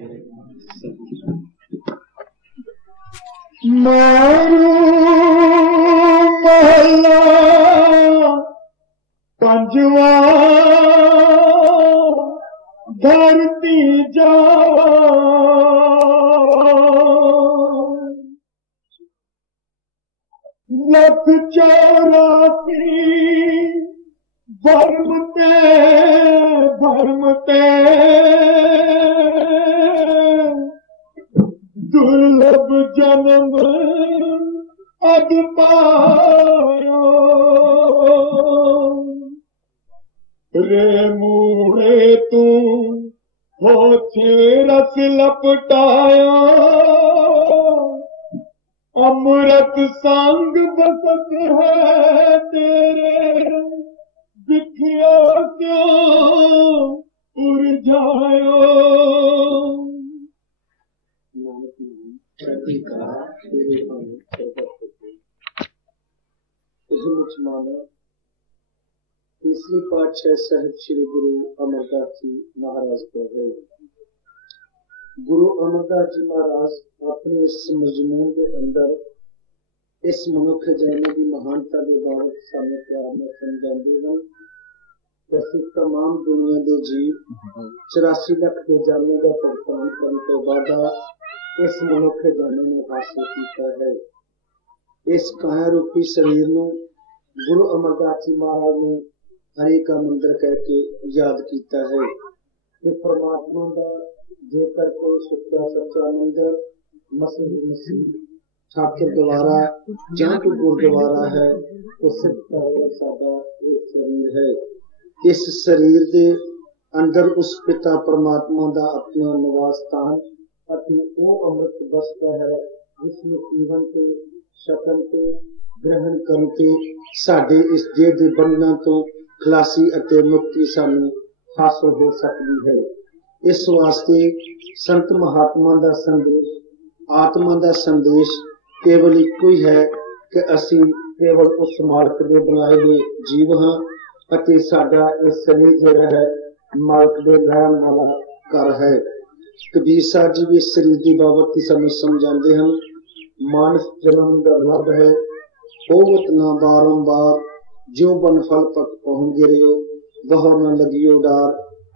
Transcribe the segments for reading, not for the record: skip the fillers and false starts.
मारू महला पंजवा धरती जा लख 84 भरमते दुर्लभ जन्म अब पायो रे मूढ़े तू होठे रस लपटाया अमृत संग बसत है तेरे दिखिया क्यों उलझायो तीसरी पातशाह साहिब श्री गुरु अमरदास जी महाराज कह रहे। गुरु अमरदास जी महाराज अपने इस मजमून के अंदर इस मनुख जैने की महानता के बारे सामने प्यार में समझाते हैं। वैसे तमाम दुनिया के जीव 84 लाख के जाने का भुगतान करने तो बाद इस मनुख जाने ने हासिल किया है। इस काया रूपी शरीर को गुरु अमरदास जी महाराज ने हरि का मंदिर करके याद किया है कि परमात्मा का जेकर कोई सच्चा सच्चा मंदिर मसीह ठाकुर द्वारा जहाँ को गुरुद्वारा है तो सच्चा सादा एक शरीर है। इस शरीर के अंदर उस पिता परमात्मा का अपना निवास स्थान अति वो अमृत बसता है जिसमें जीवन के शकल के ग्रहण करके साडे इस देह के बंधना तो खलासी अते मुक्ति सानू हासिल हो सकती है। इस वास्ते संत महात्मा का संदेश आत्मा का संदेश केवल एक ही है कि असी केवल उस मालिक के बनाए हुए जीव हाँ अते साडा इस शरीर जिहड़ा है मालिक के रहन वाला घर है। कबीर साहब जी भी शरीर की बाबत की समझ समझाते हैं। मानस जन्म का लाभ है होवत ना बारंबार ज्यों बन फल पक पहुंच गिरियो वह न लगियो डार।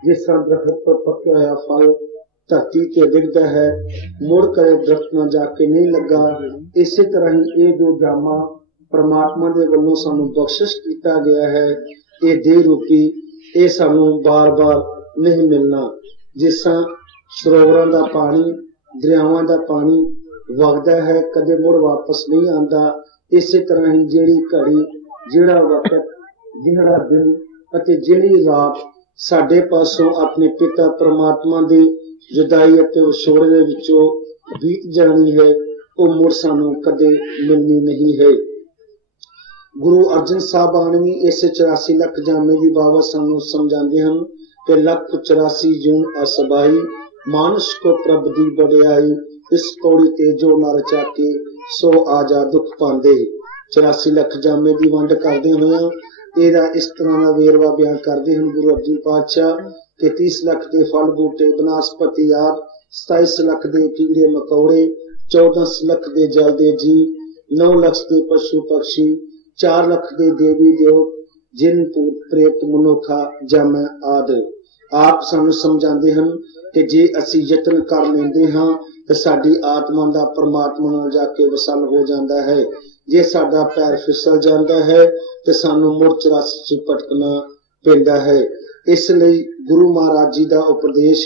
जिस तरह दरख्त पर पका हुआ फल धरती के डिगदा है मुड़ करे दरख्त न जाके नहीं लगा। इसी तरह ही ये जो जामा परमात्मा के वलों सानू बख्शिश किया गया है ये देह रूपी ये सानू बार बार नहीं मिलना। जिस सरोवरों का पानी दरियावां का पानी वगदा है कदे मुड़ वापस नहीं आता। इसी तरह ही जेड़ी घड़ी जेड़ा वक्त जेड़ा दिन अते जेड़ी रात साडे पासों अपने पिता परमात्मा की जुदाई अते विछोड़े दे विचों बीत जानी है वो मुड़ सानू कदे मिलनी नहीं है। गुरु अर्जन साहब भी इस 84 लाख जामे की बाबत सानू समझाते हैं कि 184 जून असबाई मानुष को प्रभ दी बड़ियाई इस पौड़ी ते जो नर चाके सो आजा दुख पांदे। 84 लाख जामे की वंड करते हुए तेरा इस तरह का वेरवा बयान करते हैं गुरु अर्जन पातशाह के 30 लाख के फल बूटे बनस्पति आदि 27 लाख के कीड़े मकौड़े 14 लाख के जल दे जीव 9 लाख के पशु पक्षी 4 लाख के देवी देव जिन भूत प्रेत मनुखा जम आदि। आप सानू समझाते हैं कि जे असी यत्न कर लेंदे हां तो साडी आत्मा दा परमात्मा नाल जाके वसल हो जाता है। जे साडा पैर फिसल जाता है तो सानू मुड़ 84 भटकना पैंदा है। इसलिए गुरु महाराज जी का उपदेश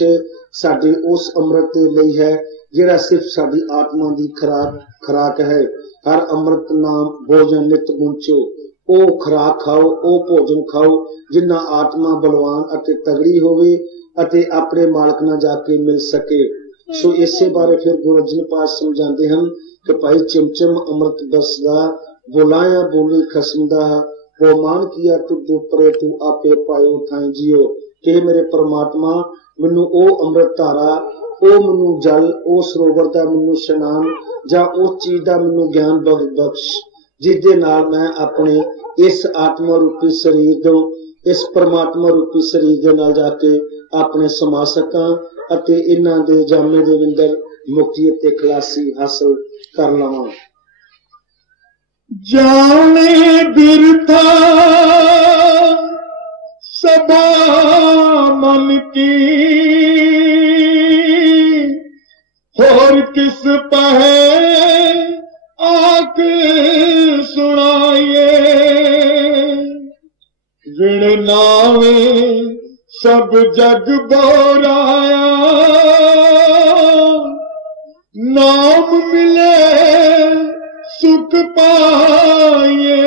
साडे उस अमृत के लिए है जिहड़ा सिर्फ साडी आत्मा की खुराक है। हर अमृत नाम भोजन नित मुंचो ओ खुराक खाओ ओ भोजन खाओ जिन्ना आत्मा बलवान अते तगड़ी होवे अते अपने मालिक ना जाके मिल सके। सो इसे बारे फिर गुरु अर्जन पाठ समझाते हैं कि भाई चिमचिम अमृत बरसदा बुलाया बोली खसमदा वो मान किया तू दुपरे तू आपे पायो थाई जियो। कि मेरे परमात्मा मैनू ओ अमृत धारा ओ मैनू जल ओ सरोवर दा मैनू स्नान जां उस चीज दा मैनू ज्ञान बख्श जिस दे नाल मैं अपने इस आत्मा रूपी शरीर तो इस परमात्मा रूपी शरीर दे नाल जाके अपने समा सकां अते इन्हां दे जामे दे अंदर मुक्ति अते खलासी हासिल कर लवां। जाने बिरथा सदा मन की, और किस पहे आके सुनाइए। विण नावे सब जग बोराया, नाम मिले सुख पाइए।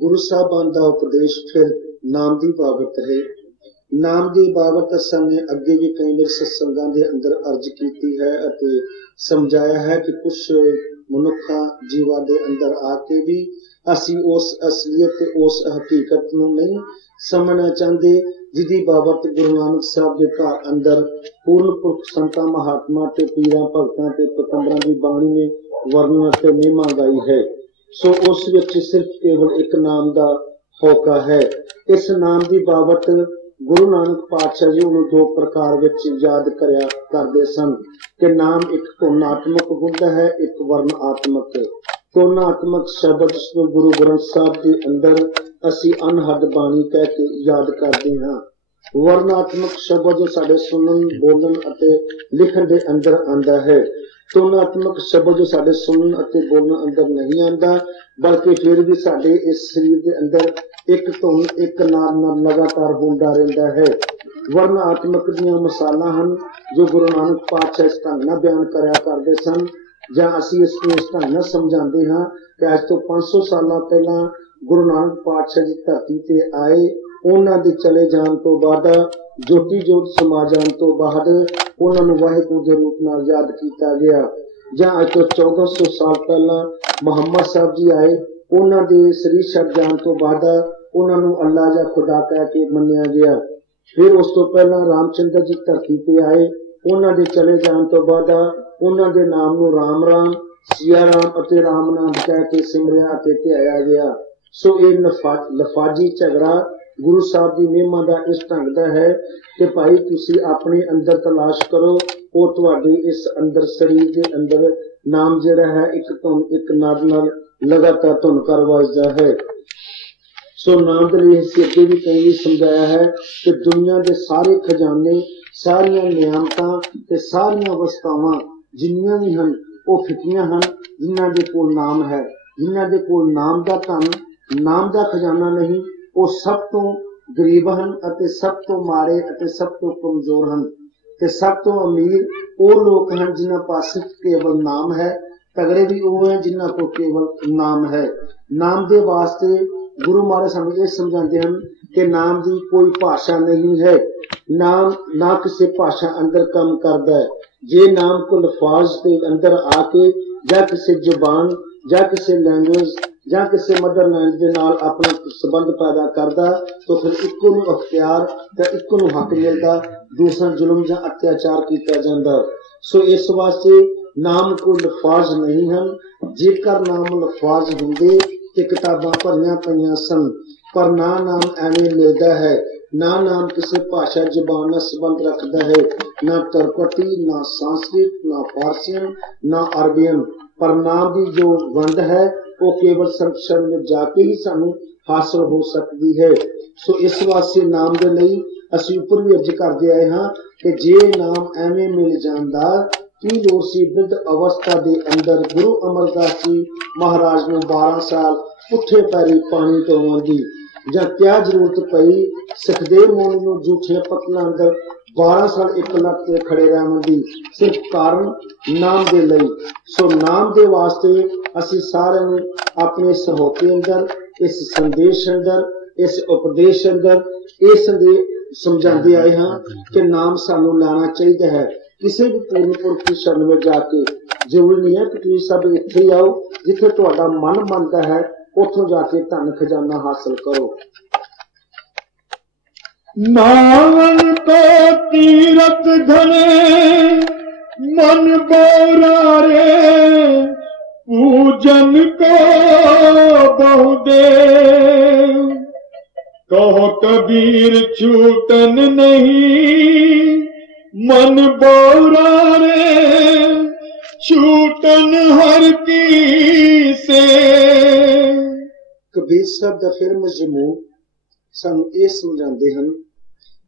गुरु साहबान दा उपदेश फिर नाम दी बाबत है। नाम दी बाबत असां ने अगे भी कई बार सत्संगां दे अंदर अर्ज कीती है अते समझाया है कि कुछ मनुखा जीवा दे अंदर आके भी असी उस असलियत उस हकीकत नूं नहीं समझना चाहते जिहदी बाबत गुरु नानक साहब दे घर अंदर पूर्ण पुरख संतां महात्मा ते पीरां भगतां ते पतंबरां दी बाणी ने वर्णन ते महिमा गाई है। सो उस विच सिर्फ केवल एक नाम दा होका है। इस नाम दी बाबत गुरु नानक पातशाह जी उन्हें दो प्रकार विच याद करया करदे सन कि नाम एक धुनात्मक हुंदा है, एक वर्णात्मक। धुनात्मक शब्द जिसनूं गुरु ग्रंथ साहब के अंदर असी अनहद बाणी कह के याद करते हाँ। वर्णात्मक शब्द जो साडे सुनन बोलन अते लिखण दे अंदर आंदा है। धुनात्मक शब्द जो साडे सुनन अते बोलन अंदर नहीं आंदा, बल्कि फिर भी साडे इस शरीर के अंदर एक धुन एक नाद नाल लगातार होंदा रहिंदा है। वर्णात्मक दीयां मिसालां हन जो गुरु नानक पातशाह इस ढंग नाल बयान करया करदे सन जां असीं इस ढंग नाल समझांदे हां कि अज तो 500 साल पहला गुरु नानक पातशाह जी धरती ते आए, उन्हां दे चले जाण तो बाद ज्योति जोत समा जाण तो बाद उन्हां नूं वाहिगुरू दे रूप नाल याद कीता गया। जां अज तो 1400 साल पहला मुहम्मद साहब जी आए, उन्हां दे शरीर छड्ड जाण तो बाद उन्हां नूं अल्लाह जां खुदा कह के मन्निया गया। फिर उस तो पहला रामचंद्र जी धरती ते आए, उन्हां दे चले जाण तो बाद उन्हां दे नाम नूं राम राम, सिया राम अते राम नाम कह के सिमरिया अते ध्याया गया। सो ये लफाजी झगड़ा गुरु साहब की महिमा का इस ढंग का है कि भाई तुसी अपने अंदर तलाश करो, वो तुहाडे इस अंदर शरीर के अंदर नाम जिहड़ा है एक धुन एक नाद नाल लगातार धुन कर वजदा है। सो नाम के लिए अगे भी कई समझाया है कि दुनिया के सारे खजाने सारियां नियामतां ते सारियां वस्तावां जिन्नियां भी हन वो फिकियां हन जिन्हां दे कोल नाम है। जिन्हां दे कोल नाम दा धन नाम दा खजाना नहीं, वो सब तो गरीब हन अते सब तो माड़े अते सब तो कमजोर हन ते सब तो अमीर वो लोग हैं जिन्हां पास केवल नाम है। तगड़े भी वो हैं जिन्हां को केवल नाम है। नाम दे वास्ते गुरु महाराज सानू ये समझाते हैं कि नाम की कोई भाषा नहीं है। नाम ना किसी भाषा अंदर काम करता है। जे नाम को लफाज के अंदर आके या किसी जुबान या किसी लैंग्वेज या किसी मदर लैंड के नाल अपना संबंध पैदा करता तो फिर इक्को नूं अख्तियार ते इक्को नूं हक मिलता, दूसरा जुल्म या अत्याचार किया जाता। सो इस वास्ते नाम को लफाज नहीं हैं। जेकर नाम लफाज होंदे ते किताबां भरियां पईयां सन, पर ना नाम एवें मिलता है, ना नाम किसी भाषा जुबान नाल संबंध रखता है, ना तरकटी ना संस्कृत ना फारसियन ना अरबियन। पर नाम की जो वंड है वो केवल सर्वशरण में जाके ही सानू हासिल हो सकती है। सो इस वास्ते नाम के लिए असीं उपर भी अर्ज करते आए हाँ कि जे नाम एवें मिल जांदा की लोड़ सी वृद्ध अवस्था के अंदर गुरु अमरदास जी महाराज नूं 12 साल पुठे पैरी पानी टोवन दी, जां क्या जरूरत पई सुखदेव मुनि नूं झूठे पत्तलां अंदर 12 साल एक लट के खड़े रहने दी, सिर्फ कारण नाम दे लई। सो नाम दे वास्ते असी सारे अपने सहोते अंदर इस संदेश अंदर इस उपदेश अंदर ये संदेश समझाते आए हाँ कि नाम सानू लाना चाहिए है। किसी भी पूर्ण पुरख की शरण में जाके जरूरी नहीं है कि तुम सब इत्थे आओ, जिथे तुहाडा मन मनता है उथों जाके धन खजाना हासिल करो। नावन तो तीरथ घने मन बोरा रे, पूजन को बहु दे कहो कबीर छूटन नहीं मन बोरा रे, छूटन हर की से। कबीर साहब का फिर मजमून सानू ये समझाते हैं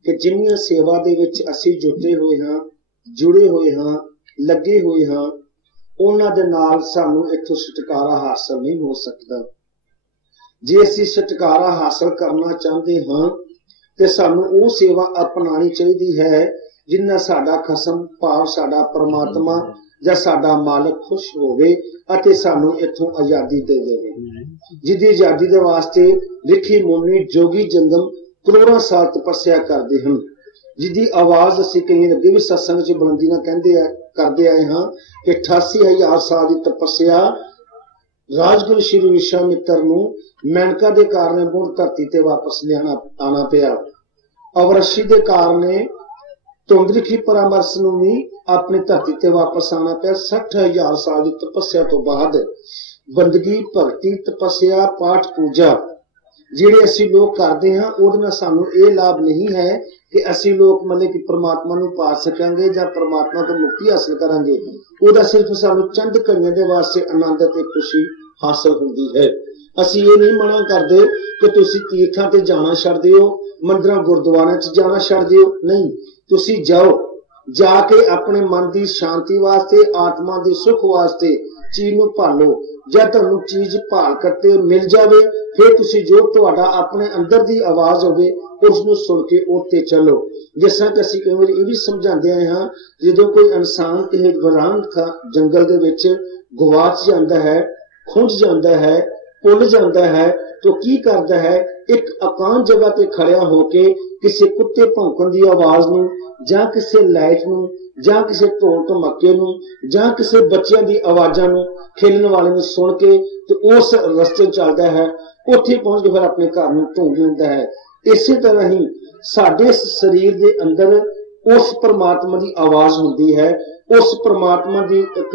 कि जिन्नियां सेवा दे विच असीं जुटे हुए हाँ, जुड़े हुए हाँ, लगे हुए हाँ, उन्हां दे नाल सानू इत्थों छुटकारा हासिल नहीं हो सकता। जे असीं छुटकारा हासिल करना चाहते हाँ ते सानू वो सेवा अपनानी चाहिदी है जिन्ना साडा खसम भाव साडा परमात्मा जां साडा मालिक खुश होवे अते सानू इत्थों आजादी दे देवे। जिहदी आजादी दे वास्ते लिखी मुनि जोगी जंगम करोड़ां साल तपस्या करदे हन, जिहदी आवाज असीं कई अगे भी सत्संग च बुलंदी नाल करदे आए हाँ कि 88,000 साल की तपस्या राजगुरु श्री विश्वामित्र नूं मेनका दे कारण मुड़ धरती ते वापस आना पिया। अवरशी दे कारण तुंदरिखी परामर्श नूं भी अपनी धरती ते वापस आना पिया। 60,000 साल की तपस्या तो बाद बंदगी भगती तपस्या पाठ पूजा जिहड़े असीं लोग करते हैं उहदे नाल सानू ये लाभ नहीं है कि असीं लोग मतलब कि परमात्मा नूं पा सकांगे जां परमात्मा तो मुक्ति हासिल करांगे। उहदा सिर्फ सानू चंद घड़ियां दे वास्ते आनंद ते खुशी हासिल हुंदी है। असीं ये नहीं मना करदे कि तुसीं तीर्थां ते जाना छड्ड दिओ, मंदिरां गुरुद्वारियां च जाना छड्ड दिओ, नहीं, तुसीं जाओ, जाके अपने मन की शांति वास्ते आत्मा के सुख वास्ते चीज नूं भालो। जब तुहानूं चीज भाल करते मिल जाए फिर तुसीं जो तुहाडा अपने अंदर की आवाज होवे उसनूं सुन के उत्ते चलो। जिस तरह कि असीं कई वारी ये भी समझाते आए हाँ, जदों कोई इंसान इह वीरान जंगल दे विच गवाच जाता है, खुंझ जाता है, भुल जाता है तो की करता है, एक एकांत जगह ते खड़िया होके किसी कुत्ते भौंकण की आवाज नूं जां किसी लाइट नूं जां किसी ढोल धमाके नूं जां किसी बच्चों की आवाज़ां नूं खेलण वाले नूं सुन के तो उस रस्ते चलता है, उत्थे पहुंच के फिर अपने घर नूं ढूंढ लैंदा है। इसी तरह ही साडे शरीर के अंदर उस परमात्मा की आवाज हुंदी है, उस परमात्मा की एक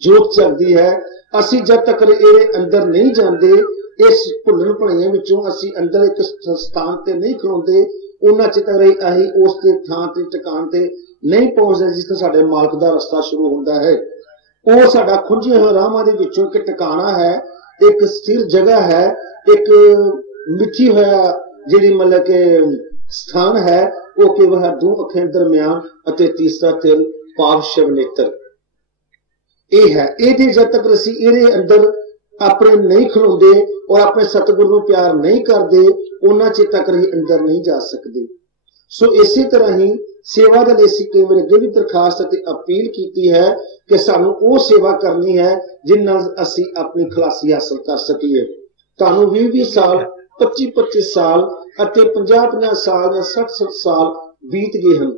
जोत चलती है। असीं जब तक ये अंदर नहीं जाते, इस भुल्लण भुलैया विचों असीं अंदर एक स्थान ते नहीं खलोते, उन्ना चिर असीं उस थां ते टिकाण ते नहीं पहुंचते जिस साडे मालक का रस्ता शुरू होता है। वो साडा खुंझे हुए राहां दे विचों एक टिकाणा है, एक स्थिर जगह है, एक मिठी होया जिहड़ी मतलब के स्थान है, वो केवल दो अखां दरम्यान अते तीसरा तिल पाप शिव नेत्र ये है। ये जब तक असीं इहदे अंदर अपने नहीं खलोंदे और अपने सतगुरु नूं प्यार नहीं करते उन्ना चिर तक असीं अंदर नहीं जा सकते। सो इसी तरह ही सेवा दे लई असीं कई वार अगे भी दरखास्त अते अपील की है कि सानू वो सेवा करनी है जिन्ना असीं अपनी खलासी हासिल कर सकीए। तुहानू 20-20 साल 25-25 साल अते 50-50 साल या 60-60 साल बीत गए हैं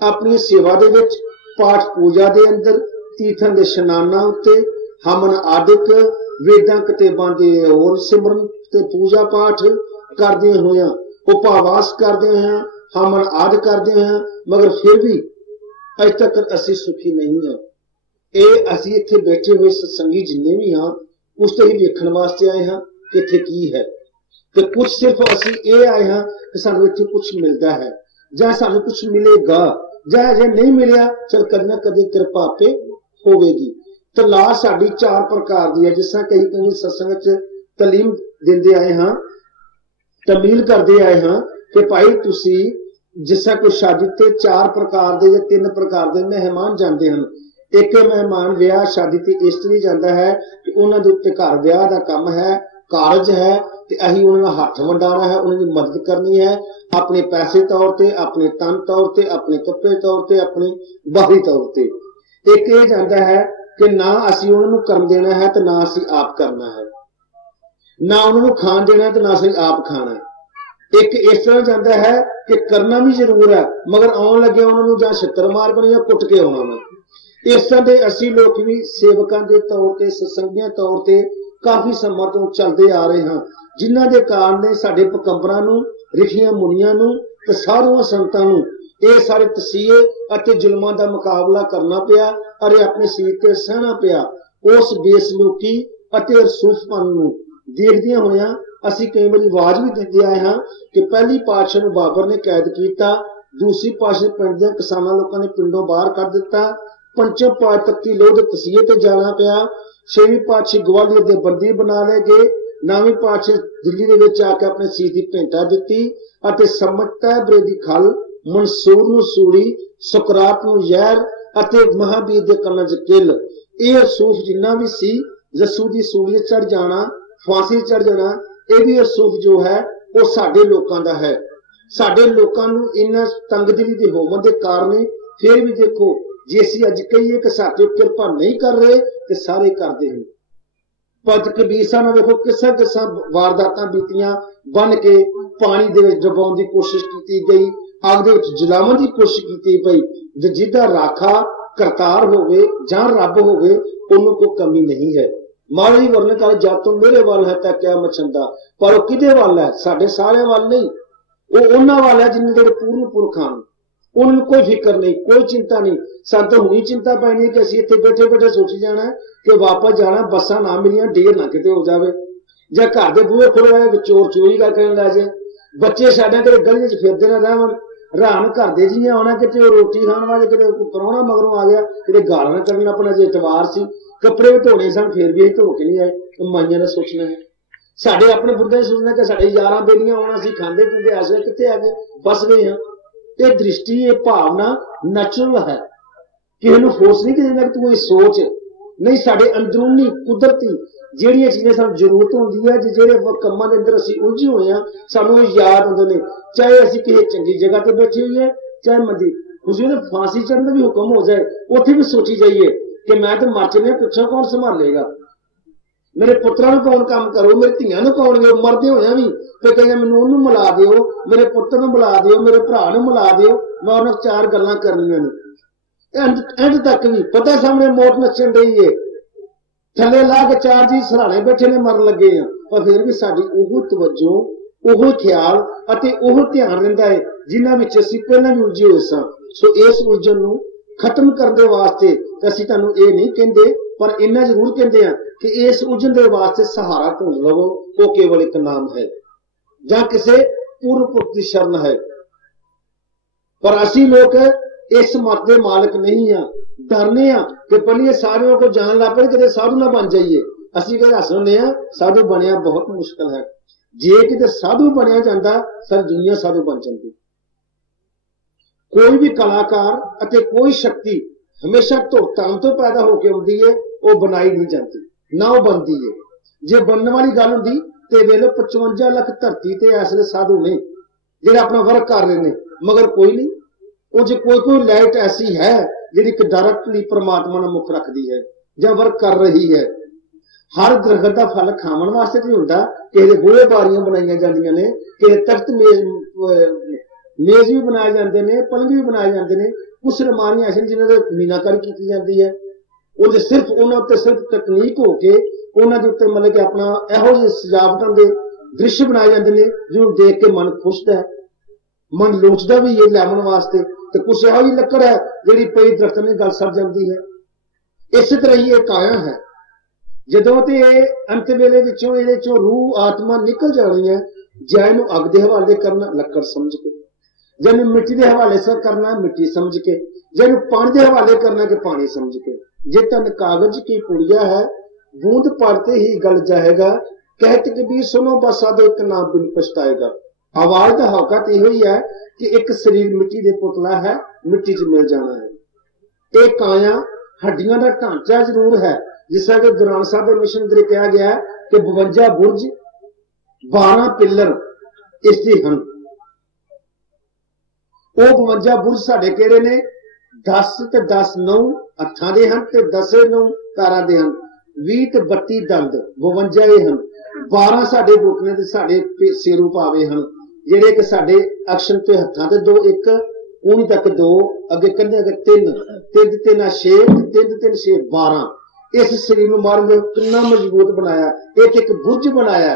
अपनी सेवा दे विच, पाठ पूजा दे अंदर, तीर्थां दे इशनानां उत्ते, हमन आदिक वेदां किताबां दे होर सिमरन ते पूजा पाठ करदे होया, उपवास करदे होया, हमन आदि करदे होया, मगर फिर भी अज तक असीं सुखी नहीं हैं। ये असीं इत्थे बैठे हुए सत्संगी जिन्ने भी हाँ उसते ही वेखण वास्ते आए हाँ कि इत्थे की है, तो कुछ सिर्फ असीं ये आए हाँ कि सानू इत्थे कुछ मिलता है जां सानू कुछ मिलेगा, जां जे नहीं मिलिया चल कदी ना कदी कृपा आपे होवेगी। तलाश साडी 4 प्रकार की है, जिस तरह कई सत्संग च तलीम देंदे आए हाँ, तमील करते आए हाँ कि भाई तुसी जिस तरह कोई शादी ते 4 प्रकार के या 3 प्रकार के मेहमान जाते हैं। एक मेहमान विआह शादी ते इस तरह जाता है कि उन्होंने उत्ते घर विआह का काम है, कारज है, ते असीं उन्हां दा हत्थ वंडाना है, उन्हां दी मदद करनी है अपने पैसे तौर ते, अपने तन तौर ते, अपने कपड़े तौर ते, अपने बाहरी तौर ते। एक ये जाता है कि ना असीं उन्हां नूं करन देना है तो ना असीं आप करना है, ना उन्हां नूं खाण देना है तो ना असीं आप खाना है। एक इस तरह जाता है कि करना भी जरूर है मगर आउण लगे उन्होंने जां छित्तर मार बने या कुट के आउणा वा। इस तरह के असीं लोग भी सेवकां दे तौर ते सत्संगियां तौर ते काफी समय तो चलते आ रहे हैं, जिन्हां दे कारण साडे पकंबरां नूं, रिखियां मुनियां नूं ते साधुआं संतां नूं ये सारे तसीहे अते जुल्मां दा मुकाबला करना पिया और अपने सीर ते सहना पिया। उस बेसलूकी अते रसूखपन नूं देखदियां होइयां ਅਸੀਂ ਕਈ ਵਾਰੀ ਆਵਾਜ਼ ਵੀ ਦਿੰਦੇ ਆਏ ਹਾਂ ਕਿ ਪਹਿਲੀ ਪਾਤਸ਼ਾਹ ਨੂੰ ਬਾਬਰ ਨੇ ਕੈਦ ਕੀਤਾ, दूसरी पातशाही पिंड दे किसानां लोकां ने पिंडों बाहर कर दिता, पंचम पातशाही तख्ती लोह दे तसीहे ते जाना पिया, छेवीं पातशाही ग्वालियर दे बंदी बना ले गए, नवीं पातशाही दिल्ली दे विच आके अपने सीस दी भेंटा दित्ती अते समझता बरेदी खल, मंसूर नूं सूली, सुकरात नूं जहर अते महावीर दे कन्नां च किल। इह असूफ जिन्ना भी सी जस्सू दी सूली चढ़ जाना, फांसी चढ़ जाना, यह भी असूफ जो है वो साडे लोकां दा है। साडे लोकां नूं इन्ना तंगदिली दे होवन दे कारण फिर भी देखो जे असीं अज कहीए कि साडे किरपा नहीं कर रहे ते सारे करदे हैं। भगत कबीर साहब ने देखो किसा किसा वारदातां बीतियां, बन के पानी दे विच डुबाउण दी कोशिश कीती गई, अग दे विच जलाउण दी कोशिश कीती गई। जिहदा राखा करतार होवे जां रब होवे उहनूं कोई कमी नहीं है। माड़ी वरन कर जद तो मेरे वाल है तां क्या मछंदा, पर वो किहदे वाल है? साडे सारे वाल नहीं, वो उन्हां वाल है जिन्हें जेहड़े पूर्ण पुरखां उन्होंने कोई फिक्र नहीं, कोई चिंता नहीं। सानूं तां हुणी चिंता पैनी कि असीं इत्थे बैठे बैठे सोची जाना कि वापस जाना, बसां ना मिलियां, ढेर ना किते हो जावे, जां घर दे बूहे खुलवाए चोर चोरी करके लै जाए, बच्चे साडे घरे गलियां च फिरदे ना रहण, रान घर दे जियां आउणा किते रोटी खाण वाले किते परौणा मगरों आ गया किते गाल ना करना, अपना जे इतवार सी कपड़े भी धोने सन फिर भी धो के नहीं आए, माइयां ने सोचना है। साडे अपने बुढ़े सोचना कि साडे यारां बेलियां आउणा सी खांदे पींदे ऐसे किते आ गए, बस गए हां। ये दृष्टि ये भावना नैचुरल है, किसी नूं फोर्स नहीं देना कि तू ये सोच नहीं। साडे अंदरूनी कुदरती जिहड़ियां चीज़ां सानूं जरूरत होंदी है, जिहड़े कम्मां दे अंदर असीं उलझे होए हां, सानूं याद आउंदे ने, चाहे असीं किसी चंगी जगह ते बैठे होइए चाहे मंदी। खुशी ने फांसी चढ़न दा भी हुक्म हो जाए, उत्थे भी सोची जाइए कि मैं तो मर चलिया, पिछों कौन संभालेगा, मेरे पुत्रां नूं कौन काम करो, मेरे धीआं नूं कौन वे मरदे होया भी ते कहिंदे मैनूं ओहनूं मिला दिओ, मेरे पुत्र नूं मिला दिओ, मेरे भरा नूं मिला दिओ, मैं उहनां चार गल्लां करनियां ने। एंड तक भी पता सामने मौत नच्चण रही है, थल्ले ला के चार जी सराणे बैठे ने मरन लगे हैं, पर फिर भी साडी ओह तवज्जो ओह ख्याल अते ओह ध्यान रहिंदा है जिन्हां विच असीं पहलां भी उलझे होए सां। सो इस उलझन नूं खत्म करने वास्ते असीं तुहानूं ये नहीं कहते, पर इन्ना जरूर कहते हैं कि इस उलझन के वास्ते सहारा ढूंढ लवो, वो केवल एक नाम है जां किसी पूर्व पुरख की शरण है। पर असीं लोग इस मत के मालिक नहीं हाँ, डरने हाँ कि पहले सारियों को जान लग पे कि साधु ना बन जाइए। असीं कई हस होंदे हां साधु बनया बहुत मुश्किल है, जे किते साधु बनया जांदा सारी दुनिया साधु बन जाती। कोई भी कलाकार अते कोई शक्ति हमेशा धुरतां तो पैदा होकर आउंदी है, वो बनाई नहीं जाती ना वो बनती है। जे बनने वाली गल हुंदी ते वेले 55 लाख धरती ते ऐसे साधु ने जिहड़े अपना वर्क कर रहे हैं, मगर कोई नहीं। वो जे कोई लाइट ऐसी है जिहड़ी डायरेक्टली परमात्मा ने मुख रखती है जां वर्क कर रही है। हर दरखत का फल खावन वास्ते नहीं हुंदा, किसी बूहे बारियां बनाई जांदियां ने, किसी तख्त मेज भी बनाए जाते हैं, पलंग भी बनाए जाते हैं। कुछ रमानियां ऐसे जिन्होंने मीनाकारी की जाती है, वो सिर्फ उन्होंने सिर्फ तकनीक होके उन्होंने उत्ते मतलब कि अपना इहो ਜਿਹੇ सजावटां दे दृश्य बनाए जाते हैं जिन्होंने देख के मन खुशदा है, मन लोचदा भी ये लैवन वास्ते। तो कुछ इहो जी लकड़ है जिहड़ी पई दरख्त ने गल सड़ जाती है। इस तरह ही एक काया है, जदों ते अंत वेले विचों इहदे चों रूह आत्मा निकल जानी है, जै नूं अग दे हवाले करना लकड़ समझ के, जैनूं मिट्टी के हवाले से करना मिट्टी समझ के, जैनूं पानी के हवाले करना कि पानी समझ के। जे तन कागज की पुड़िया है बूंद पड़ते ही गल जाएगा, कहत कबीर सुनो बसा दो एक नाम बिन पछताएगा। आवाज का हौकत यही ही है कि एक शरीर मिट्टी दे पुतला है, मिट्टी च मिल जाना है। एक काया हड्डियां का ढांचा जरूर है, जिस तरह के गुरु साहब के मिशन अंदर कहा गया है कि 52 बुर्ज 12 पिलर इसकी हैं। वो 52 बुर्ज साडे किहड़े ने? 10 ते 10 9 हत्थां दे हन ते 10 9 पैरां दे हन, 20 ते 32 दंद 52 ये हन। 12 साडे घुटने ते साडे सिरों पावे हन, जिहड़े कि साडे अक्शन ते हत्थां ते 2 1 कूणी तक 2 अगे कंधे अगे 3 3 3 6 3 3 6 12। इस शरीर नूं मारन दे कितना मजबूत बनाया, एक एक बुर्ज बनाया,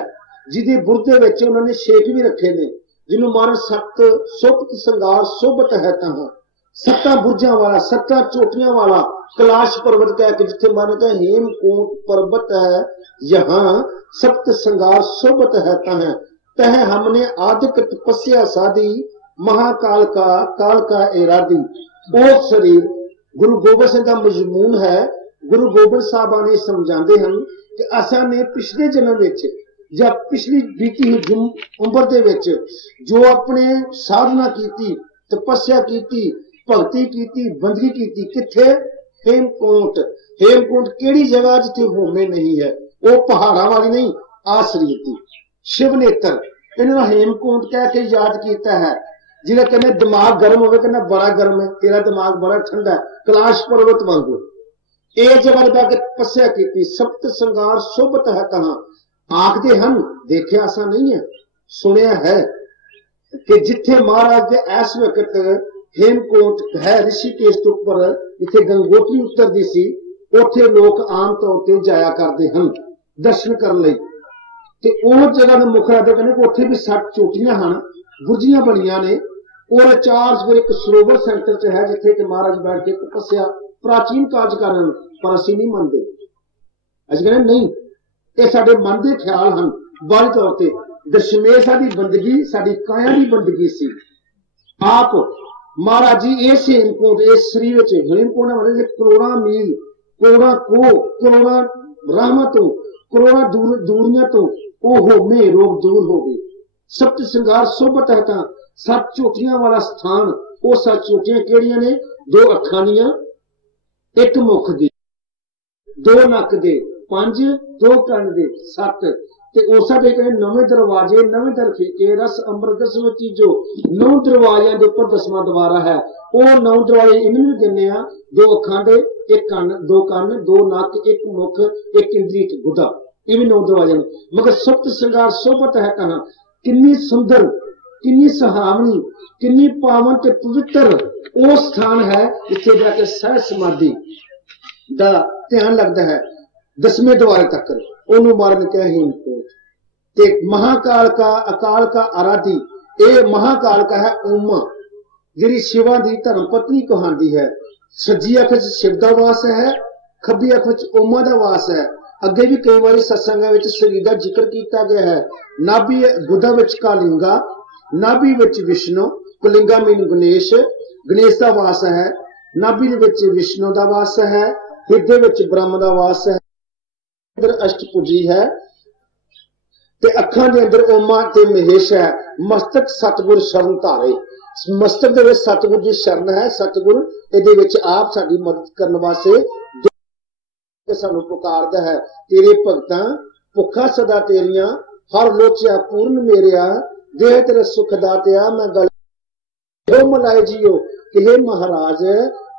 जिहदे बुर्ज दे विच उन्होंने शेख भी रखे ने, जिन्हों मारन 7 सुप्त संगार सोबत है तहां सत्ता बुर्जां वाला, सत्ता चोटियां वाला कैलाश पर्वत कह के जिथे माने का हेमकूट पर्वत है, यहाँ सप्त श्रृंगार शोभत है तह हमने आदिक तपस्या साधी, महाकाल का इरादी। वो शरीर गुरु गोबिंद सिंह का मजमून है। गुरु गोबिंद साहब ने समझाते हैं कि असा ने पिछले जन्म विच या पिछली बीती हुई उम्र दे विच जो अपने साधना की, तपस्या की, भगती की, बंदगी की, किथे हेमकूट। हेमकूट केड़ी जगह जिथे होमे नहीं है, वो पहाड़ा वाली नहीं, आ शरीर की शिव नेत्र। इन्होंने हेमकूट कह के याद किया है। जिन्हें कहने दिमाग गर्म हो, कहना बड़ा गर्म है, तेरा दिमाग बड़ा ठंडा है, कैलाश पर्वत वांगू। एक जगह बैठ के तपस्या की, सप्त श्रृंगार शोभत है तहां। आखदे हम देखिया ऐसा नहीं है, सुनिया है कि जिथे महाराज के इस वक्त हेमकूट है, ऋषिकेश तो उपर जिथे गंगोत्री उतरदी सी, उथे लोग आम तौर पर जाया करते हैं दर्शन करने। ते उस जगह का मुख राजा कहने उथे भी 7 चोटियां हैं, बुर्जियां बनिया ने, और 4 एक सरोवर सेंटर च है जिथे कि महाराज बैठ के तपस्या प्राचीन काज कर रहे हैं। पर असीं नहीं मनते, असीं कहने नहीं, ये साडे मन के ख्याल हैं। बाहरी तौर पर दशमेश साडी बंदगी, साडी काया की बंदगी सी। आप महाराज जी इस हेमकूट इस शरीर हेमकूट मतलब करोड़ा मील, करोड़ा करोड़ा राह तो, करोड़ा दूरियां तो वो होमे रोग दूर हो गए। सप्त श्रृंगार शोभत है तां 7 चोटियां वाला स्थान। वो 7 चोटियां केड़ियां ने? 2 अखां दियां, 1 मुख दी, 2 नक दे, 5 2 कंन दे, 7 ते उस दे कहने 9 दरवाजे, 9 दर फेके, रस अमृत 10वें चीजो। 9 दरवाजियां दे उपर 10वां दरवाजा है। वो 9 दरवाजे इन्हू दिने आ, 2 अखां दे, 1 कंन, 2 कंन, 2 नक, 1 मुख, 1 इंद्री, 1 गुदा। ये भी 9 दरवाजे ने। मगर सप्त श्रृंगार शोभत है कहा, किन्नी सुंदर, किन्नी सुहावनी, किन्नी पावन ते पवित्र वो स्थान है जिथे जाके सह समाधि दा ध्यान लगता है 10वें द्वार तक। ओनू मारन कह हेमकूट। ते महाकाल का, अकाल का आराधी, ये महाकाल का है उमा, जिहड़ी शिवा दी धर्म पत्नी कहांदी है। सज्जी अख च शिव दा वास है, खब्बी अख च उमा दा वास है। अगे भी कई बार सत्संगां विच शरीर का जिक्र किया गया है। नाभि गुदा विच कालिंगा, नाभि विच विष्णु, कुलिंगा मीन गणेश, गणेश का वास है। नाभि विच विष्णु का वास है, हृदय विच ब्रह्म का वास है, अंदर अष्टभुजी है, ते अखां दे अंदर ओमा ते महेश है। मस्तक सतगुर शरण धारे, मस्तक दे विच सतगुर दी शरण है। सतगुर इहदे विच आप साडी मदद करने वास्ते सानू पुकारदा है। तेरे भगतां भुखा सदा तेरियां, हर लोचिया पूर्ण मेरिया, देह तेरे सुख दातिया, मैं गल हो मलाए जियो कि हे महाराज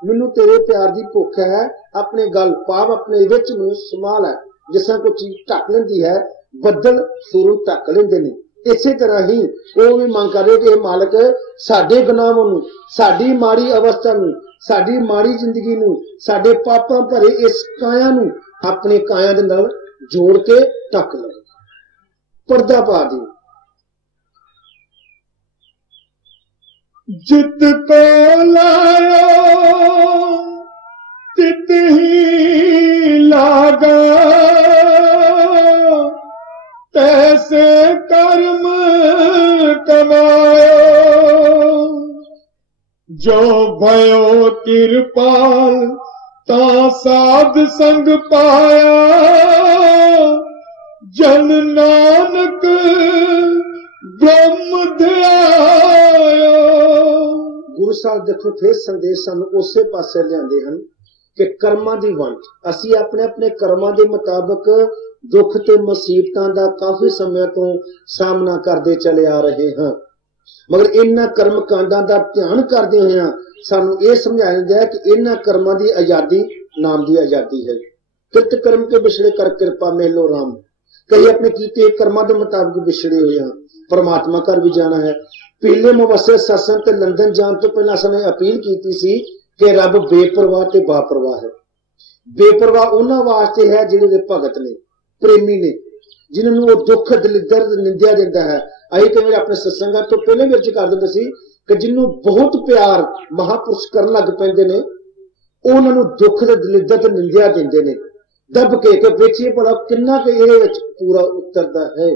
मैनू तेरे प्यार की भुख है। अपने गल पाव अपने विच नूं संभाल है। जिस तरह कोई चीज ढक लेंदी है, बदल सूरज ढक लेंदे ने, इसे तरह ही वो भी मंग कर रहे कि मालिक साडे गुनाहां नूं, साडी माड़ी अवस्था नूं, साडी माड़ी जिंदगी नूं, साडे पापां भरे इस काया नूं अपने काया दे नाल जोड़ के ढक ले, पर्दा पा दी। जित को लायो तित ही लागा, तैसे कर्म कमायो। जो भयो कृपाल ता साध संग पाया, जन नानक ब्रह्म ध्याया। गुरु साहब देखो थे संदेश सानू उसे पासे लियाते हैं कि कर्मां दी वंड। असी अपने अपने कर्मां दे मुताबिक दुख ते मुसीबतां दा काफी समय तो सामना करते चले आ रहे हैं। मगर इन्हां कर्म कांडां दा ध्यान करदे होइआं सानू ये समझाया गया कि इन्हां कर्मां दी आजादी नाम दी आजादी है। कृत कर्म के बिछड़े कर कृपा मेलो राम। कई अपने कीते कर्मां दे मुताबिक बिछड़े हुए हैं, परमात्मा घर भी जाना है। पीले मुबस्से सत्संग ते लंदन जान तो पहला समय अपील की सी कि रब बेपरवाह ते बापरवाह है। बेपरवाह उन्हां वास्ते है जिहड़े भगत ने, प्रेमी ने, जिन्होंने वो दुख दलिदर निंदिया देता है। अं कई अपने सत्संगा तो पहले भी अर्ज कर दिंदे सी कि जिन्हों बहुत प्यार महापुरुष करन लग पैंदे ने, उन्होंने दुख दे दलिद्दत निंदिया देंदे ने दब के वेखिए भला किन्ना के इहदे विच पूरा उतरदा है।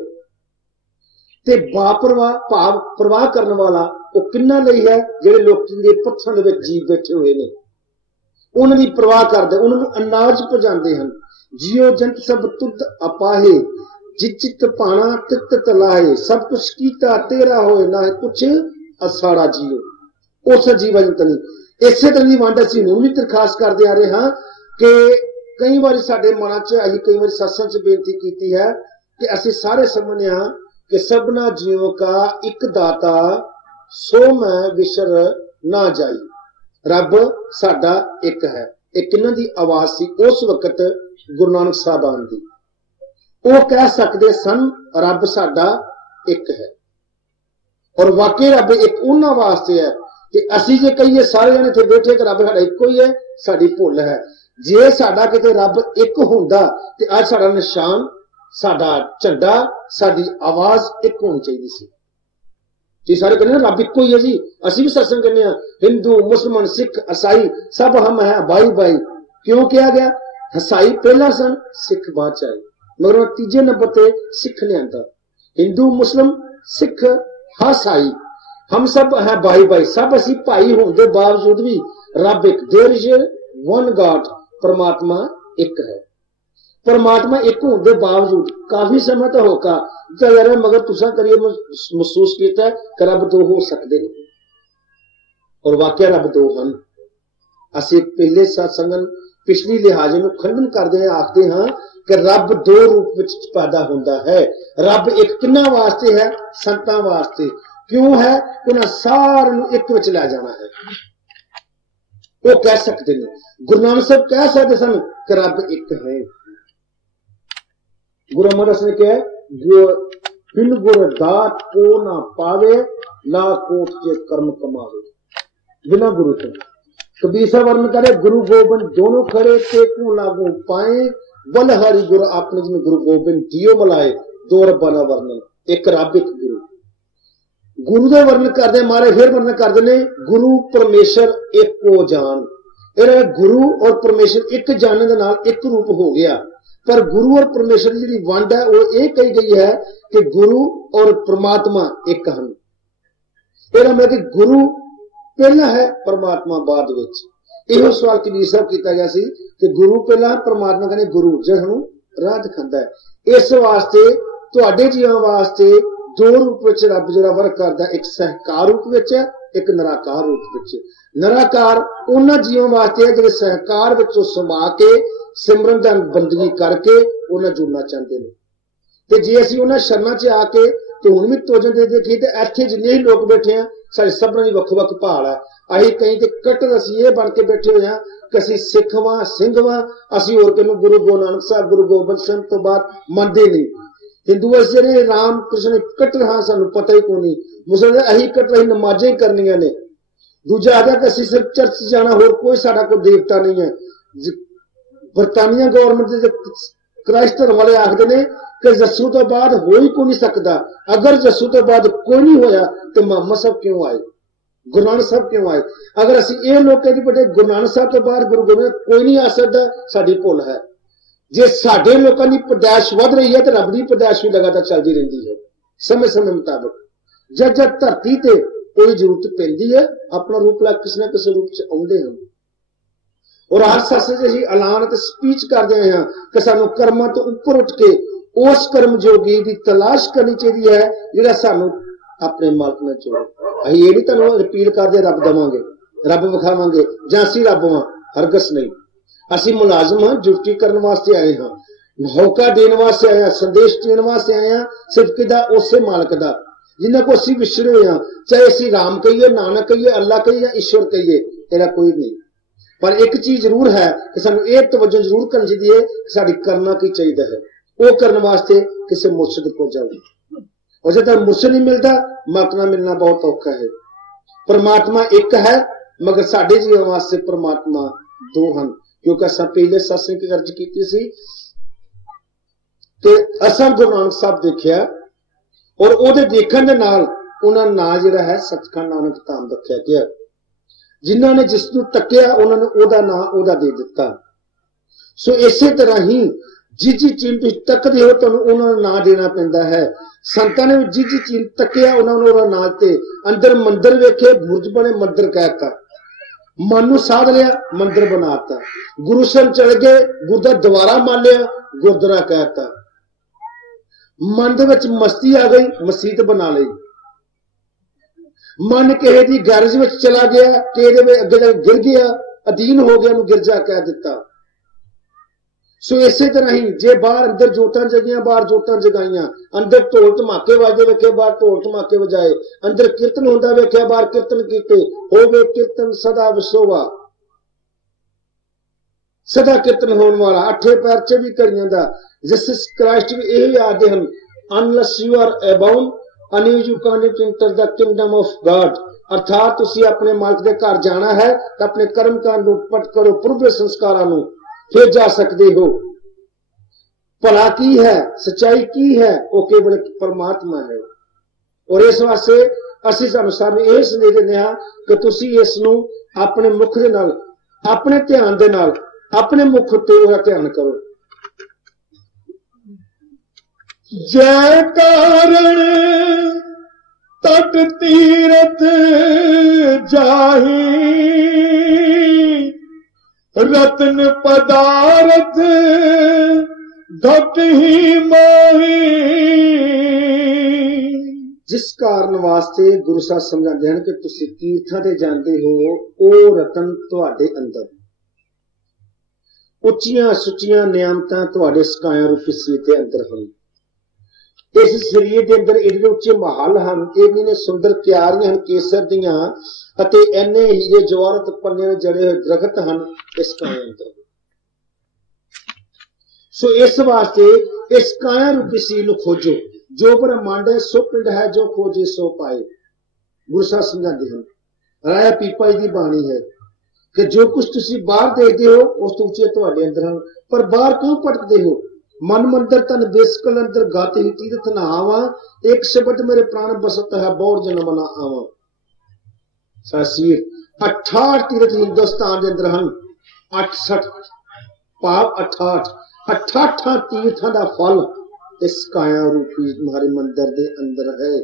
ते बापरवाह भाव परवाह करने वाला वो किन्ना लई है जिहड़े लोग दे पत्थरां दे विच जीव बैठे हुए ने, उन्हां दी परवाह करदे, उन्हां नूं अनाज पहुंचाते हैं। जियो जंत सब तुद अपाहे, जिचित पाना तित तलाहे, सब कुछ कीता तेरा होए ना कुछ असाड़ा जियो। उस जीवा जंत नहीं इसे तरह की वंड असीं हुण भी दरखास्त करते आ रहे हाँ कि कई बार साडे मनां च असीं कई बार सत्संग च बेनती की है कि असीं सारे समझने हाँ कि सबना जीवों का एक दाता सो मैं विशर ना जाई। रब साडा एक है। एक किन्हां दी आवाज सी उस वक्त गुरु नानक साहबान दी। वो कह सकते सन रब साडा एक है, और वाकई रब एक उन्हां वास्ते है कि असीं जे कहिए सारे जने इत्थे बैठे कि रब साडा इक्को ही है, साडी भुल है। जे साडा किते रब एक हुंदा ते अज साडा निशान, साडा झंडा, साडी आवाज एक होनी चाहिए सी। जी सारे कहने रब इक्को ही है जी। असीं भी सत्संग कहने हिंदू मुसलमान सिख ईसाई सब हम है भाई भाई। क्यों कहा गया? ईसाई पहला सन, सिख बाद च आए, मगर तीजे नंबर ते सिख ने आंदा। हिंदू मुस्लिम सिख ईसाई हम सब है भाई भाई, सब असी भाई होने के बावजूद भी रब एक। देयर इज वन गॉड, परमात्मा एक है। परमात्मा एक होने के बावजूद काफी समय तो होगा यार, मगर तुसा करिए महसूस किया कि रब दो हो सकते हैं, और वाकया रब दो हैं। असी पहले सत्संग पिछली लिहाजे में खंडन करते आखते हाँ कि रब दो रूप में पैदा होता है। रब एक किन्ना वास्ते है? संतां वास्ते। क्यों है? उन्हें सारे एक विच लै जाना है। वो कह सकते हैं, गुरु नानक साहब कह सकते सन कि रब एक है। गुरु अमरदास ने कहा बिन गुर दात को ना पावे, ना कोट के कर्म कमावे। बिना गुरु के कबीर साहब वर्ण करे गुरु गोबिंद दोनों खड़े ते को लागू पाए, बल हरि गुरु अपने जिन गुरु गोबिंद दियो मलाए, दो रब्बा ना वर्णन। एक रब एक गुरु। गुरु दे वर्ण करदे मारे फिर वर्ण करदे ने गुरु परमेश्वर एक को जान। इहड़ा गुरु और परमेश्वर एक जानने दे नाल एक रूप हो गया। पर गुरु और परमेश्वर की जी वंड है वो ये कही गई है कि गुरु और परमात्मा एक हैं। इहड़ा मतलब कि गुरु पहला है, परमात्मा बाद विच। इहो सवाल कबीर साहब किया गया सी कि गुरु पहला, परमात्मा कहने गुरु जिहनूं राह दिखांदा है। इस वास्ते तुहाडे जीवां वास्ते दो रूप विच रब जिहड़ा वर्क करदा, एक सहकार रूप विच है, एक निराकार रूप विच। निराकार उन्हां जीवां वास्ते है जिहड़े सहकार विचों समा के सिमरन दी बंदगी करके उन्हां जुड़ना चाहते हैं। ते जे असीं उन्हां शरणां च आके ते हुण भी तोजन दे देखीए ते इत्थे जिन्ने ही लोग बैठे हैं साडे सबनां दी वक् वक् भाल है। असीं कई ते कट्टर असीं ये बन के बैठे हुए हैं कि असीं सिख वां सिंह वां, असीं होर किहनूं गुरु नानक साहब गुरु गोबिंद सिंह तो बाद मनदे नहीं। हिंदू असीं ने राम कृष्ण कट्टर हाँ सानूं पता ही कोई नहीं। मुसलमान असीं कट्टर असीं नमाज़ां ही करनियां ने। दूजा आखदा कि असीं सिर्फ चर्च जाना, होर कोई साडा कोई देवता नहीं है। बरतानिया गवर्नमेंट क्राइस्ट धर्म वाले आखते ने कि जस्सू तो बाद हो ही कोई नहीं सकता। अगर जस्सू तो बाद कोई नहीं होया तो मोहम्मद साहब क्यों आए, गुरु नानक साहब क्यों आए? अगर असीं ये लोग कहते बेटे गुरु नानक साहब तो बाद गुरु गोबिंद कोई नहीं आ सकता, साडी भुल है। जे साडे लोकां दी पैदाइश वध रही है तो रब दी पैदाइश भी लगातार चलती रहती है समय समय मुताबिक। जब जब धरती ते कोई जरूरत पैंदी है अपना रूप ला किसी न किसी रूप च आउंदे हैं। और हर सत्संग असीं ऐलान ते स्पीच करदे हैं कि सानूं कर्मां तो उपर उठ के उस कर्म जोगी की तलाश करनी चाहिए है जिहड़ा सानूं अपने मालक नाल जोड़े। असीं ये नहीं तुहानूं अपील करदे रब देवांगे, रब विखावांगे जां असीं रब वां, हरगस नहीं। असीं मुलाजम हां, ड्यूटी करन वास्ते आए हां, मौका देने वास्ते आए हां, संदेश देने वास्ते आए हां, सिर्फ दा उसे मालक दा जिन्हां को असीं विछड़े होए हां। चाहे असीं राम कहिए, नानक कहिए, अल्लाह कहिए, ईश्वर कहिए, इहदा कोई नहीं। पर एक चीज जरूर है कि सानूं ये तवज्जो जरूर करनी चाहिए कि साडी करना की चाहिए है। वो करने वास्ते किसी मुर्शद को जाओ, और जब तक मुर्शद नहीं मिलता माकना मिलना बहुत औखा है। परमात्मा एक है मगर साडे जीवन वास्ते परमात्मा दो हैं। क्योंकि असां पहले सत्संग की अर्ज की सी ते असां गुरु नानक साहब देखिया, और ओहदे देखण दे नाल उन्होंने ना जिहड़ा है सचखंड नानक धाम रखिया गया। जिन्हों ने जिसनूं तकिया उन्होंने ओहदा नां ओहदा दे दिता। सो इसे तरह ही जिस चीज तुसीं तकदे हो तुहानूं उन्होंने नां देना पैंदा है। संतां ने जिस चीज तकिया उन्होंने ओहदा नां ते अंदर मंदिर वेखे बुर्ज बने मंदिर कहता, मन नूं साध लिया मंदिर बनाता, गुरु सन चढ़ गए गुरु दा द्वारा मान लिया गुरुद्वारा कहता, मन दे विच मस्ती आ गई मसीत बना ली, मन किसी दी गैरज में चला गया कि अगे जाके गिर गया अधीन हो गया गिरजा कह दिता। सो इसे तरह ही जे बाहर अंदर जोतां जगियां बाहर जोतां जगाइयां, अंदर ढोल धमाके वाजे वेखे बाहर ढोल धमाके वजाए, अंदर कीर्तन होंदा वेख्या बाहर कीर्तन कीते, होवे कीर्तन सदा विसोवा, सदा कीर्तन होने वाला 8 पैर 24 घड़ियां दा। जीसस क्राइस्ट भी यही आखदे हन, unless you are abound and you can't enter the kingdom of God। अर्थात तुसी अपने मालिक दे घर जाना है तो अपने कर्म कांड नूं पट करो, पूर्व संस्कारां नूं, फिर जा सकते हो। भला की है सच्चाई की है वो केवल परमात्मा है। और इस वास्ते असीं सानूं यह संदेश दिंदे हां कि तुसी इस नूं अपने मुख दे नाल अपने ध्यान दे नाल अपने मुख उत्ते ओहदा ध्यान करो। जय कारण तट तीरथ जाही, रत्न पदारथ घट ही माही। जिस कारण वास्ते गुरु साहब समझाते हैं कि तुसी तीर्थां ते जांदे हो, ओ रतन तुहाडे अंदर, उच्चियां सुच्चियां नियामतां तुहाडे सकाया रूपी सीत दे अंदर हन। इस शरीर के अंदर एडे उच्चे महल हैं, इन्ने सुंदर क्यारियां केसर दियां अते इन्ने हीरे जवाहरत पन्ने जड़े हुए दरखत हैं इस काया अंदर। सो इस वास्ते इस काया रूपी सील नूं खोजो। जो ब्रह्मांड है सो पिंड है, जो खोजे सो पाए। गुरु साहब समझाते हैं, राया पीपा जी की बाणी है कि जो कुछ तुसीं बाहर देखते हो उस तो उच्चे तुहाडे अंदर हैं, पर बाहर क्यों भटकते हो। मन मंदिर तन देश कलंदर गाते ही तीर्थ न आवा, एक शब्द मेरे प्राण बसत है बहुर जन्म न आवा। सासीर 68 तीर्थ हिंदुस्तान के अंदर हैं, 68 पाप 68 तीर्थों का फल इस काया रूपी हमारे मंदिर के अंदर है।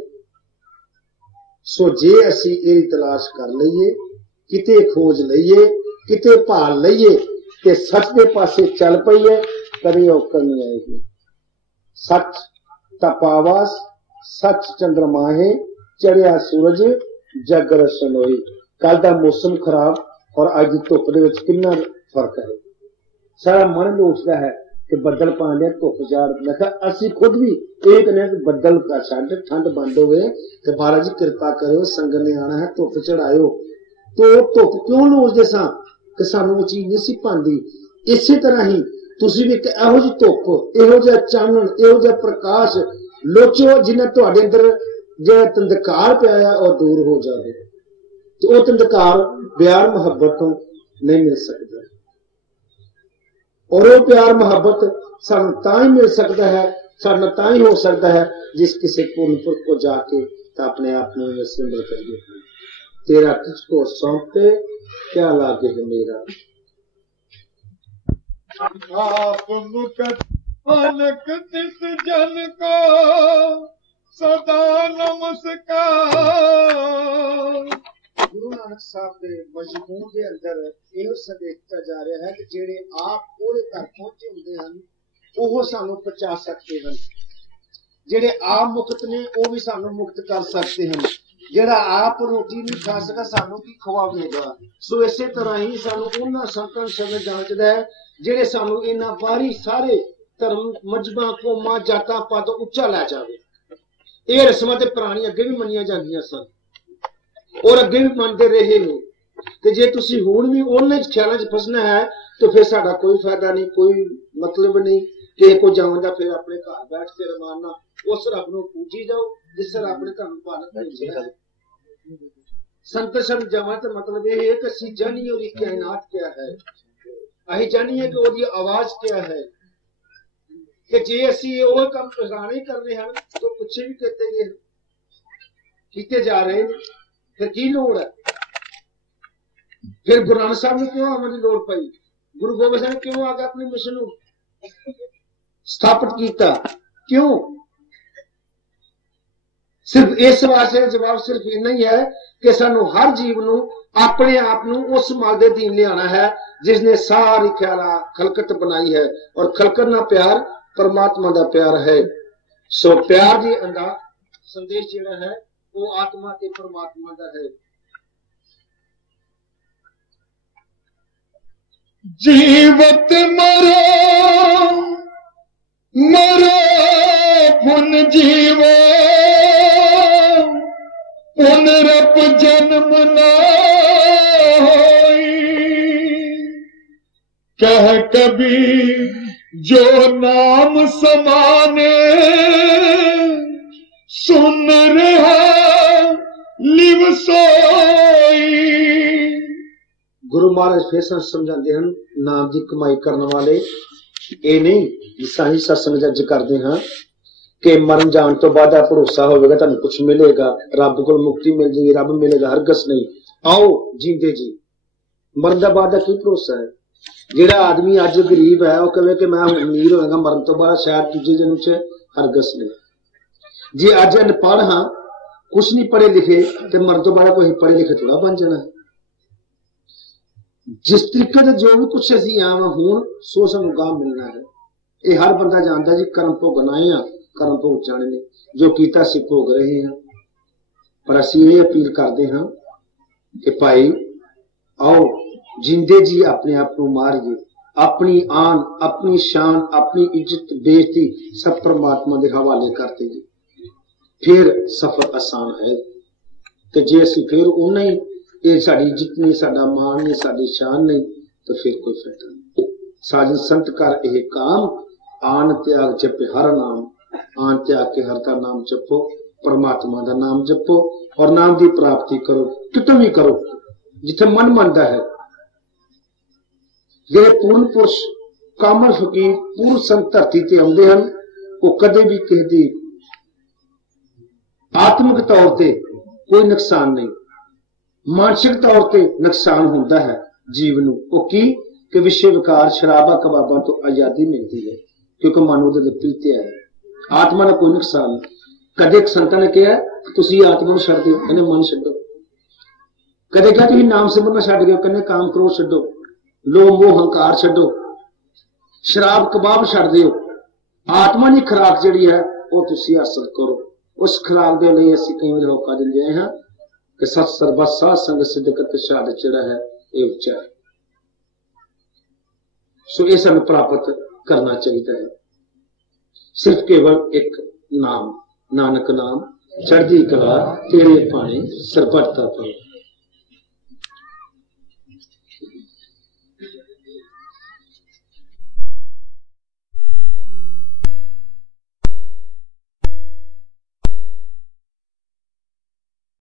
सो जे असी ये तलाश कर लईए, किते खोज लईए, किते भाल लईए ते सच के पासे चल पईए, कभी औकड़ नहीं आएगी। सच तपावास सच चंद्रमाहे चढ़िया सूरज जग रसनोई। कल का मौसम खराब और अज की धुप दे विच कितना फर्क है। सारा मन लोचदा है कि बदल पा लिया धुप जाड़। मैं कहा असी खुद भी यही कहने कि बदल का छड्ड ठंड बंद हो गए कि महाराज जी कृपा करो, संगत ने आना है, धुप चढ़ायो। तो धुप क्यों लोचदे सां कि सानू वो चीज नहीं सी पांदी। इसी तरह ही तुसी भी इहो जी धुप, इहो जिहा चानण, इहो जिहा प्रकाश लोचो जिन्हें तुहाडे अंदर जो तंदकार पिया और दूर हो जाए। तो वह तंदकार प्यार मुहब्बत तो नहीं मिल सकता, और वो प्यार मुहब्बत सानू तां ही मिल सकता है, सानू तां ही हो सकता है जिस किसी पूर्णपुर को जाके तो अपने आप में सिमर करिए। तेरा तुझको सौंपते क्या लागे है मेरा। आप मुकत मानक तिस जन को सदा नमस्कार। गुरु नानक साहब के मजमून के अंदर यह संदेश जा रहा है कि जेड़े आप पूरे तक पहुंचे होंगे हैं वो सानू पहुंचा सकते हैं, जेड़े आप मुक्त ने वो भी सानू मुक्त कर सकते हैं। जेड़ा आप रोटी नहीं खा सका सानू की खवावेगा। सो इसे तरह ही सानू उन्हां संतां शरण जाना चाहिए है जेड़े सानू इन्हां बाहरी सारे धर्म मजहबां कौमां जातां पद उच्चा लै जावे। ये रस्मां ते पुरानी अगे भी मनियां जांदियां सन और अगे भी मनते रहे हो कि जे तुसी हुण भी उन्हां ख्यालां च फसना है तो फिर साडा कोई फायदा नहीं, कोई मतलब नहीं कि को जावन दा। फिर अपने घर बैठ के रमाना उस रब नूं पूजी जाओ जिस रब ने तुहानूं पालना है। संत सन जावा तो मतलब यह है कि असीं जानिए उसदी कायनात क्या है, असीं जानिए कि उसदी आवाज क्या है, कि जे असीं वो काम पहचाने करने हैं तो पिछे भी कहते गए। कीते जा रहे, फिर की लोड़ है? फिर गुरु नानक साहब ने क्यों आने की लोड़ पई? गुरु गोबिंद सिंह ने क्यों आके अपने मिशन स्थापित किया? क्यों? सिर्फ इस वास्ते जवाब सिर्फ इतना ही है कि सानू हर जीव नू अपने आप नू उस माल दे दीन लियाना है जिसने सारी ख्याला खलकत बनाई है, और खलकत ना प्यार परमात्मा दा प्यार है। सो प्यार दी अंदा संदेश जिहड़ा है वो आत्मा ते परमात्मा दा है। जीवत मरो मरो पुन जीवो, पुनरप जन्म न होई। कह कबीर जो नाम समाने, सुन रहा लिव सोई। गुरु महाराज फिर समझाते हैं, नाम की कमाई करने वाले ये नहीं साही सत्संग जज करते हैं कि मरण जान तो बाद भरोसा होगा तुम कुछ मिलेगा, रब को मुक्ति मिल जाएगी, रब मिलेगा, हरगस नहीं। आओ जींदे जी, मरण का बाद की भरोसा है? जेड़ा आदमी अज गरीब है वह कहे कि मैं अमीर होगा मरण तो बाद, शायद तीजे जन्म च, हरगस नहीं। जे अज अनपढ़ हाँ, कुछ नहीं पढ़े लिखे, तो मरण तो बाद कोई पढ़े लिखे थोड़ा बन जाना है। जिस तरीके से जो भी कुछ असी आम हूं सो सानू गाह मिलना है। ये हर बंदा जानता जी, कर्म भोगन आए हैं, कर्म भोग जाने ने, जो कीता सी भोग रहे हैं। पर असी ये अपील करते हैं कि भाई आओ जिंदे जी अपने आप को मारिए, अपनी आन अपनी शान अपनी इज्जत बेइज्जती सब परमात्मा के हवाले करते जी, फिर सफर आसान है। कि जे असी फिर उन्ना ही ये साड़ी इज्जत नहीं, साडा मान नहीं, साडी शान नहीं, तो फिर कोई फायदा नहीं। साजिद संत कर यह काम, आन त्याग जपे हर नाम, आन त्याग के हर का नाम जपो, परमात्मा का नाम जपो और नाम की प्राप्ति करो। कितों भी करो जिथे मन मनता है। जेडे पूर्ण पुरुष कामल फकीर पूर्ण संत धरती ते आउंदे हन, वो कदे भी किसी दी आत्मिक तौर ते कोई नुकसान नहीं, मानसिक तौर पे नुकसान होता है जीव नू। वो की कि विषय विकार शराबा कबाबा तो आजादी मिलती है, क्योंकि मन उहदे ते पीते है। आत्मा का कोई नुकसान नहीं। कदे संतां ने कहा तुसी आत्मा नू छड्ड दिओ, कहने मन छड्डो। कदे कहा तुसी नाम सिमरना छड्ड दिओ, कहने काम क्रोध छड्डो, लोभ मोह हंकार छड्डो, शराब कबाब छड्ड दिओ। आत्मा की खुराक जिहड़ी है वो तुसी हासिल करो। उस खुराक दे लई असीं कई वार होका दिंदे हां कि सत सरबत साध संग सिद्ध करके शहादत जिहड़ा है ये उच्चा है। सो ये सानू प्राप्त करना चाहिए है। सिर्फ केवल एक नाम, नानक नाम चढ़दी कला तेरे पानी सरबत दा पानी।